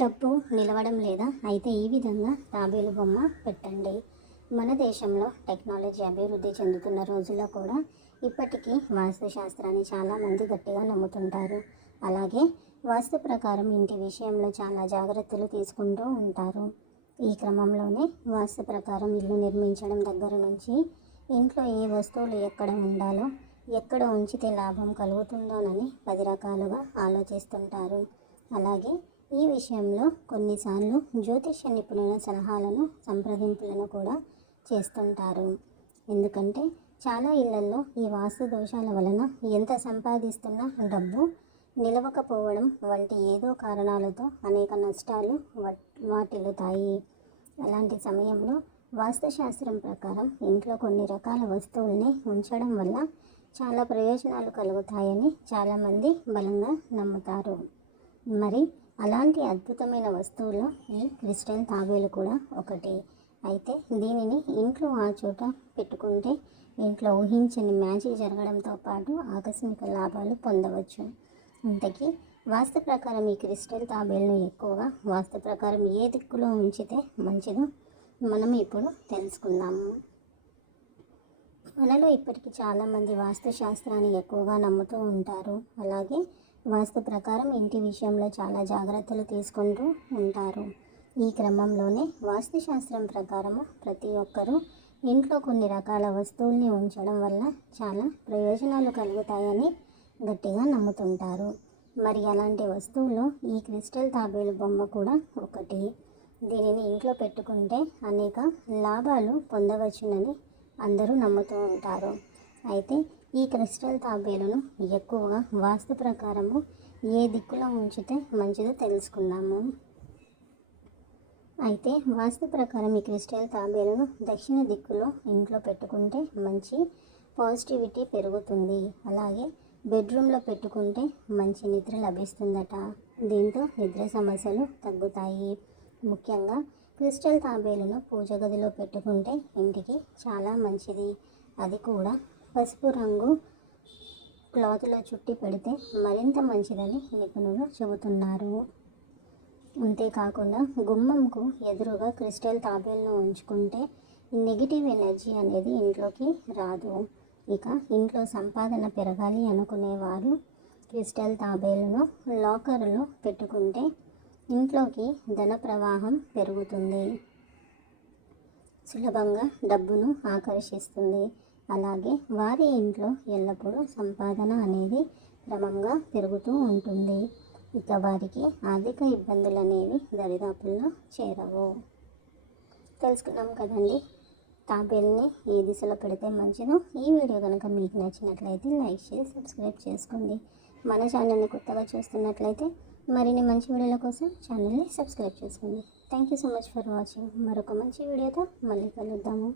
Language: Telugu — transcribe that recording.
డబ్బు నిలవడం లేదా? అయితే ఈ విధంగా తాబేలు బొమ్మ పెట్టండి. మన దేశంలో టెక్నాలజీ అభివృద్ధి చెందుతున్న రోజుల్లో కూడా ఇప్పటికీ వాస్తుశాస్త్రాన్ని చాలామంది గట్టిగా నమ్ముతుంటారు. అలాగే వాస్తు ప్రకారం ఇంటి విషయంలో చాలా జాగ్రత్తలు తీసుకుంటూ ఉంటారు. ఈ క్రమంలోనే వాస్తు ప్రకారం ఇల్లు నిర్మించడం దగ్గర నుంచి ఇంట్లో ఏ వస్తువులు ఎక్కడ ఉండాలో ఎక్కడ ఉంచితే లాభం కలుగుతుందోనని పది రకాలుగా ఆలోచిస్తుంటారు. అలాగే ఈ విషయంలో కొన్నిసార్లు జ్యోతిష్య నిపుణుల సలహాలను సంప్రదింపులను కూడా చేస్తుంటారు. ఎందుకంటే చాలా ఇళ్ళలో ఈ వాస్తు దోషాల వలన ఎంత సంపాదిస్తున్నా డబ్బు నిలవకపోవడం వంటి ఏదో కారణాలతో అనేక నష్టాలు వాటిల్లుతాయి. అలాంటి సమయంలో వాస్తుశాస్త్రం ప్రకారం ఇంట్లో కొన్ని రకాల వస్తువుల్ని ఉంచడం వల్ల చాలా ప్రయోజనాలు కలుగుతాయని చాలామంది బలంగా నమ్ముతారు. మరి అలాంటి అద్భుతమైన వస్తువుల్లో ఈ క్రిస్టల్ తాబేలు కూడా ఒకటి. అయితే దీనిని ఇంట్లో ఆ చోట పెట్టుకుంటే ఇంట్లో ఊహించని మ్యాజిక్ జరగడంతో పాటు ఆకస్మిక లాభాలు పొందవచ్చు. ఇంతకీ వాస్తు ప్రకారం ఈ క్రిస్టల్ తాబేలును ఎక్కువగా వాస్తు ప్రకారం ఏ దిక్కులో ఉంచితే మంచిదో మనం ఇప్పుడు తెలుసుకుందాము మనలో ఇప్పటికీ చాలామంది వాస్తు శాస్త్రాన్ని ఎక్కువగా నమ్ముతూ ఉంటారు. అలాగే వాస్తు ప్రకారం ఇంటి విషయంలో చాలా జాగ్రత్తలు తీసుకుంటూ ఉంటారు. ఈ క్రమంలోనే వాస్తుశాస్త్రం ప్రకారం ప్రకారము ప్రతి ఒక్కరూ ఇంట్లో కొన్ని రకాల వస్తువుల్ని ఉంచడం వల్ల చాలా ప్రయోజనాలు కలుగుతాయని గట్టిగా నమ్ముతుంటారు. మరి అలాంటి వస్తువులు ఈ క్రిస్టల్ తాబేలు బొమ్మ కూడా ఒకటి. దీనిని ఇంట్లో పెట్టుకుంటే అనేక లాభాలు పొందవచ్చునని అందరూ నమ్ముతూ ఉంటారు. అయితే ఈ క్రిస్టల్ తాబేలును ఎక్కువగా వాస్తు ప్రకారము ఏ దిక్కులో ఉంచితే మంచిదో తెలుసుకుందాము. అయితే వాస్తు ప్రకారం ఈ క్రిస్టల్ తాబేలును దక్షిణ దిక్కులో ఇంట్లో పెట్టుకుంటే మంచి పాజిటివిటీ పెరుగుతుంది. అలాగే బెడ్రూమ్లో పెట్టుకుంటే మంచి నిద్ర లభిస్తుందట. దీంతో నిద్ర సమస్యలు తగ్గుతాయి. ముఖ్యంగా క్రిస్టల్ తాబేలును పూజ గదిలో పెట్టుకుంటే ఇంటికి చాలా మంచిది. అది కూడా పసుపు రంగు క్లాత్లో చుట్టి పెడితే మరింత మంచిదని నిపుణులు చెబుతున్నారు. అంతేకాకుండా గుమ్మంకు ఎదురుగా క్రిస్టల్ తాబేలను ఉంచుకుంటే నెగిటివ్ ఎనర్జీ అనేది ఇంట్లోకి రాదు. ఇక ఇంట్లో సంపాదన పెరగాలి అనుకునేవారు క్రిస్టల్ తాబేలను లాకర్లో పెట్టుకుంటే ఇంట్లోకి ధన ప్రవాహం పెరుగుతుంది. సులభంగా డబ్బును ఆకర్షిస్తుంది. అలాగే వారి ఇంట్లో ఎల్లప్పుడూ సంపాదన అనేది క్రమంగా పెరుగుతూ ఉంటుంది. ఇక వారికి ఆర్థిక ఇబ్బందులు అనేవి దరిదాపుల్లో చేరవు. తెలుసుకున్నాం కదండి. తాబేల్ని ఏ దిశలో పెడితే మంచిదో ఈ వీడియో కనుక మీకు నచ్చినట్లయితే లైక్ చేసి సబ్స్క్రైబ్ చేసుకోండి. మన ఛానల్ని కొత్తగా చూస్తున్నట్లయితే మరిన్ని మంచి వీడియోల కోసం ఛానల్ని సబ్స్క్రైబ్ చేసుకోండి. Thank you so much for watching. మరొక మంచి వీడియోతో మళ్ళీ కలుద్దాము.